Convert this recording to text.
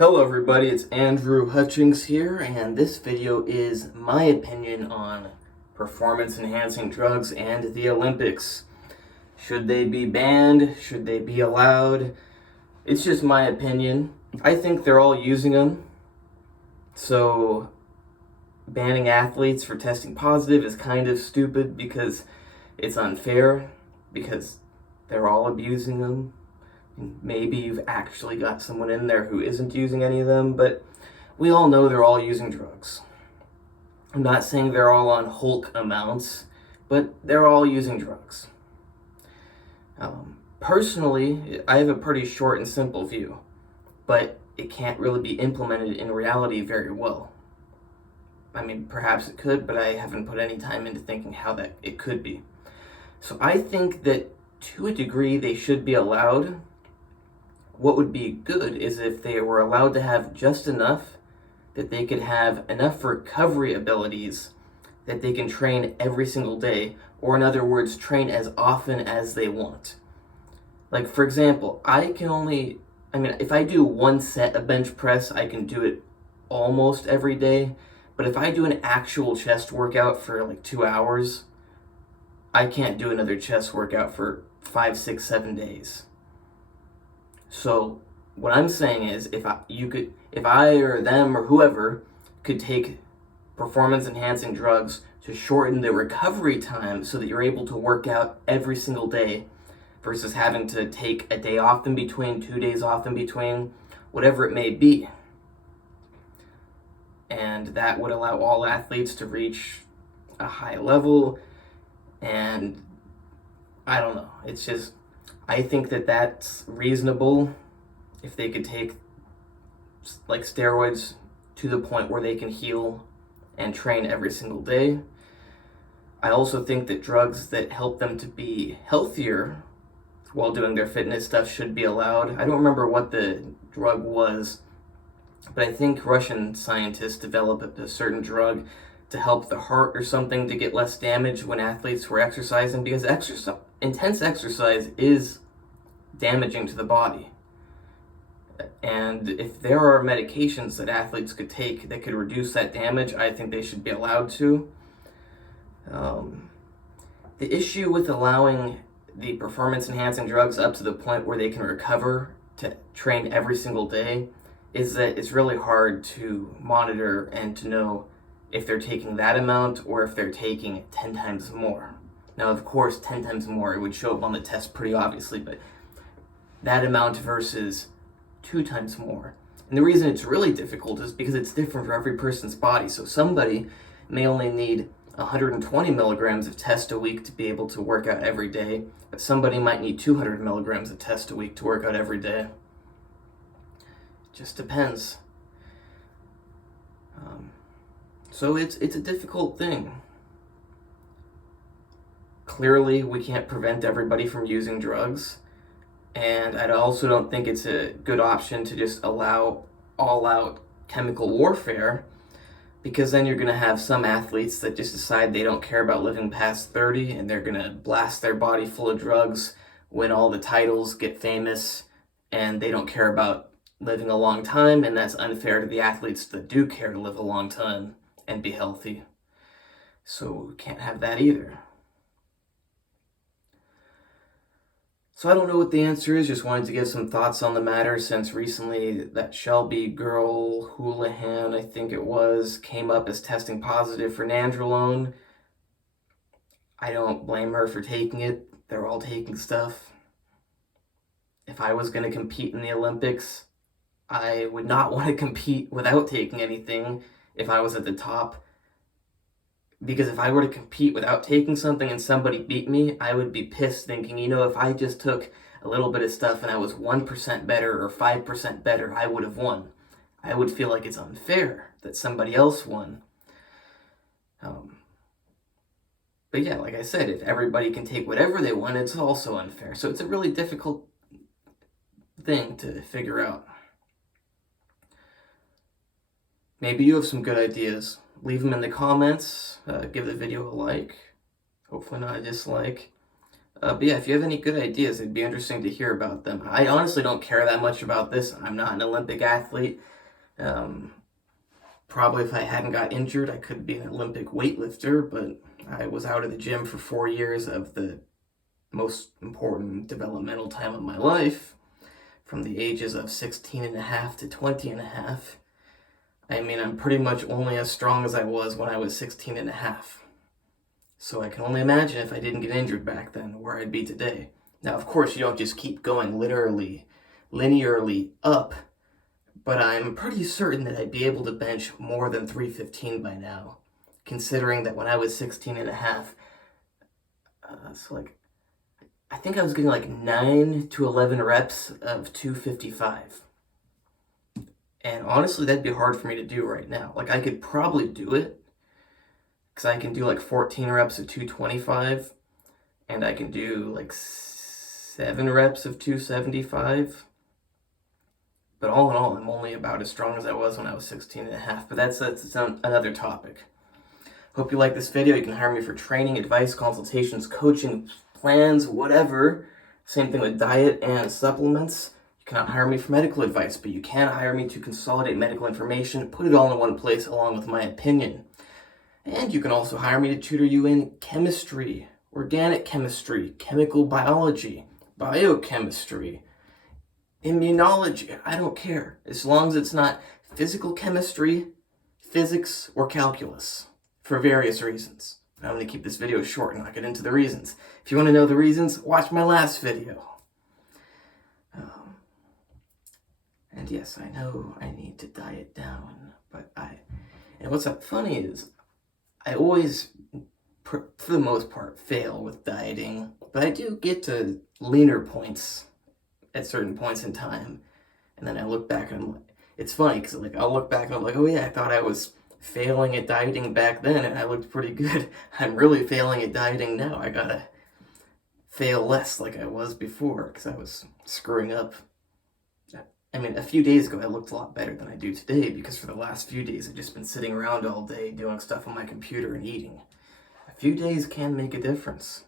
Hello everybody, it's Andrew Hutchings here, and this video is my opinion on performance-enhancing drugs and the Olympics. Should they be banned? Should they be allowed? It's just my opinion. I think they're all using them, so banning athletes for testing positive is kind of stupid because it's unfair, because they're all abusing them. Maybe you've actually got someone in there who isn't using any of them, but we all know they're all using drugs. I'm not saying they're all on Hulk amounts, but they're all using drugs. Personally, I have a pretty short and simple view, but it can't really be implemented in reality very well. I mean, perhaps it could, but I haven't put any time into thinking how that it could be. So I think that to a degree they should be allowed. What would be good is if they were allowed to have just enough that they could have enough recovery abilities that they can train every single day, or in other words, train as often as they want. Like, for example, if I do one set of bench press, I can do it almost every day, but if I do an actual chest workout for like 2 hours, I can't do another chest workout for 5, 6, 7 days. So what I'm saying is, if I or them or whoever could take performance-enhancing drugs to shorten the recovery time so that you're able to work out every single day versus having to take a day off in between, 2 days off in between, whatever it may be. And that would allow all athletes to reach a high level, and I don't know, it's just, I think that that's reasonable if they could take like steroids to the point where they can heal and train every single day. I also think that drugs that help them to be healthier while doing their fitness stuff should be allowed. I don't remember what the drug was, but I think Russian scientists developed a certain drug to help the heart or something to get less damage when athletes were exercising, because intense exercise is damaging to the body. And if there are medications that athletes could take that could reduce that damage, I think they should be allowed to. The issue with allowing the performance-enhancing drugs up to the point where they can recover to train every single day is that it's really hard to monitor and to know if they're taking that amount or if they're taking 10 times more. Now, of course, 10 times more, it would show up on the test pretty obviously, but that amount versus 2 times more. And the reason it's really difficult is because it's different for every person's body. So somebody may only need 120 milligrams of test a week to be able to work out every day, but somebody might need 200 milligrams of test a week to work out every day. It just depends. So it's a difficult thing. Clearly, we can't prevent everybody from using drugs, and I also don't think it's a good option to just allow all-out chemical warfare, because then you're going to have some athletes that just decide they don't care about living past 30, and they're going to blast their body full of drugs, win all the titles, get famous, and they don't care about living a long time, and that's unfair to the athletes that do care to live a long time and be healthy. So we can't have that either. So I don't know what the answer is, just wanted to give some thoughts on the matter, since recently that Shelby girl, Houlihan, I think it was, came up as testing positive for nandrolone. I don't blame her for taking it. They're all taking stuff. If I was going to compete in the Olympics, I would not want to compete without taking anything if I was at the top. Because if I were to compete without taking something and somebody beat me, I would be pissed, thinking, if I just took a little bit of stuff and I was 1% better or 5% better, I would have won. I would feel like it's unfair that somebody else won. But yeah, like I said, if everybody can take whatever they want, it's also unfair. So it's a really difficult thing to figure out. Maybe you have some good ideas. Leave them in the comments. Give the video a like. Hopefully not a dislike. But yeah, if you have any good ideas, it'd be interesting to hear about them. I honestly don't care that much about this. I'm not an Olympic athlete. Um, Probably if I hadn't got injured, I could be an Olympic weightlifter, but I was out of the gym for 4 years of the most important developmental time of my life, from the ages of 16 and a half to 20 and a half. I mean, I'm pretty much only as strong as I was when I was 16 and a half. So I can only imagine if I didn't get injured back then, where I'd be today. Now, of course, you don't just keep going linearly up, but I'm pretty certain that I'd be able to bench more than 315 by now, considering that when I was 16 and a half, so like, I think I was getting like 9 to 11 reps of 255. And honestly, that'd be hard for me to do right now. Like, I could probably do it, because I can do like 14 reps of 225, and I can do like 7 reps of 275. But all in all, I'm only about as strong as I was when I was 16 and a half. But that's another topic. Hope you like this video. You can hire me for training, advice, consultations, coaching, plans, whatever. Same thing with diet and supplements. You cannot hire me for medical advice, but you can hire me to consolidate medical information, put it all in one place along with my opinion. And you can also hire me to tutor you in chemistry, organic chemistry, chemical biology, biochemistry, immunology. I don't care, as long as it's not physical chemistry, physics, or calculus, for various reasons. I'm going to keep this video short and not get into the reasons. If you want to know the reasons, watch my last video. And yes, I know I need to diet down, but and what's funny is, I always, for the most part, fail with dieting, but I do get to leaner points at certain points in time, and then I look back and I'm like, it's funny, because like, I'll look back and I'm like, oh yeah, I thought I was failing at dieting back then, and I looked pretty good. I'm really failing at dieting now. I gotta fail less like I was before, because I was screwing up. I mean, a few days ago, I looked a lot better than I do today, because for the last few days, I've just been sitting around all day doing stuff on my computer and eating. A few days can make a difference.